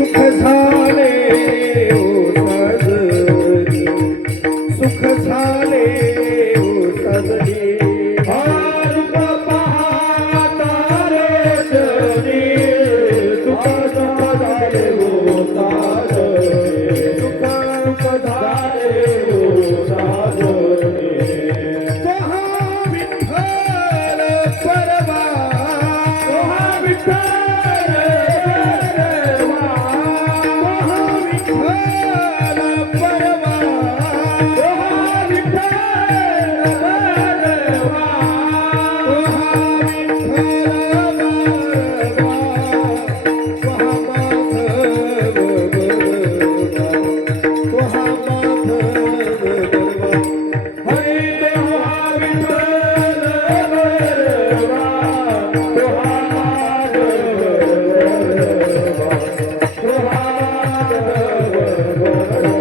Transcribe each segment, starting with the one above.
सुख झाले ओ सजनी, सुख झाले ओ सजनी. रूप पाहता रे जनी, सुख झाले हो साजनी, सुख झाले हो साजनी. तोहा विठ्ठल परवा, तोहा विठ्ठल परवा, तोहा विठ्ठल परवा, तोहा विठ्ठल परवा, तोहा विठ्ठल परवा, तोहा माधव गरवा, तोहा माधव गरवा. हरी तोहा विठ्ठल परवा, तोहा माधव गरवा, तोहा माधव गरवा.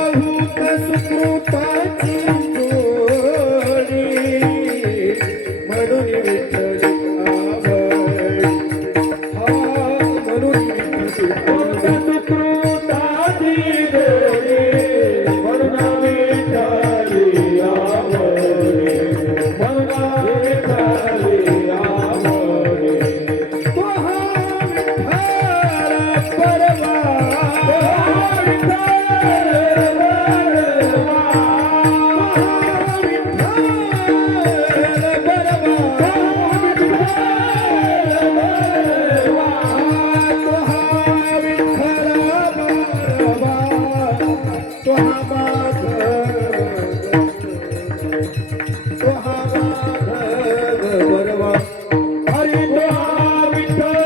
बहुत सुकृताची जोडी, म्हणून विठ्ठली आवडी. म्हणून विठ्ठली आवडी. सुकृताची जोडी, म्हणून विठ्ठली आवडी, म्हणून विठ्ठली आवडी. तोहा विठ्ठल परवा, तोहा विठ्ठल परवा, तोहा विठ्ठल परवा, तोहा विठ्ठल परवा, तोहा माधव, तोहा माधव परवा. हरी तोहा विठ्ठल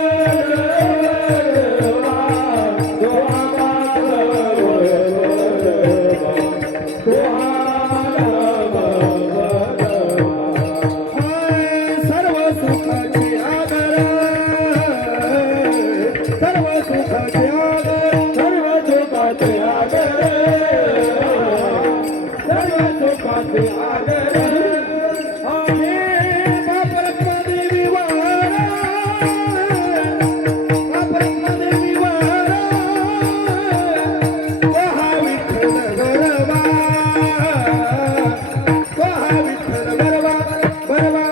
परवा, तोहा माधव परवा, तोहा माधव परवा. सर्व सुखाचे आगर, सर्व सुखाचे आगर, सर्व सुखाचे आगर, सर्व सुखाचे आगर. बाप रखमादेवी वारा, बाप रखमादेवी वारा, तोहा विठ्ठल गरबा, तोहा विठ्ठल गरबा, गरबा.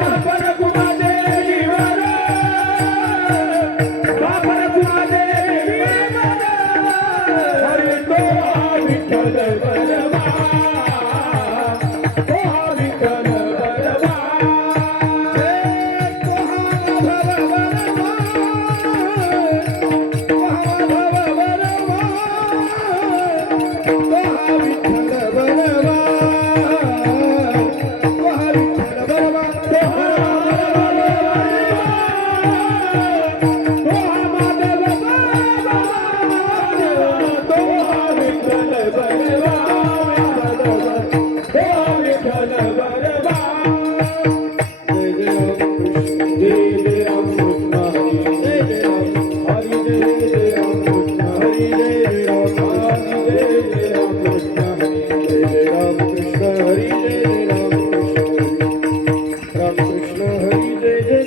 बापर कुमादेवी वरा, बापर कुमादेवी वरा. हरी तोहा विठ्ठल परवा, तोहा विठ्ठल परवा. तोहा माधव परवा, तोहा विठ्ठल परवा, तोहा विठ्ठल परवा. जय जय राम कृष्ण हरी, जय जय राम हरी, जय जय राम कृष्ण हरी, जय जय राम हरी, जय जय राम कृष्ण हरी, जय जय राम कृष्ण हरी, जय जय राम कृष्ण हरी, राम कृष्ण हरी, जय जय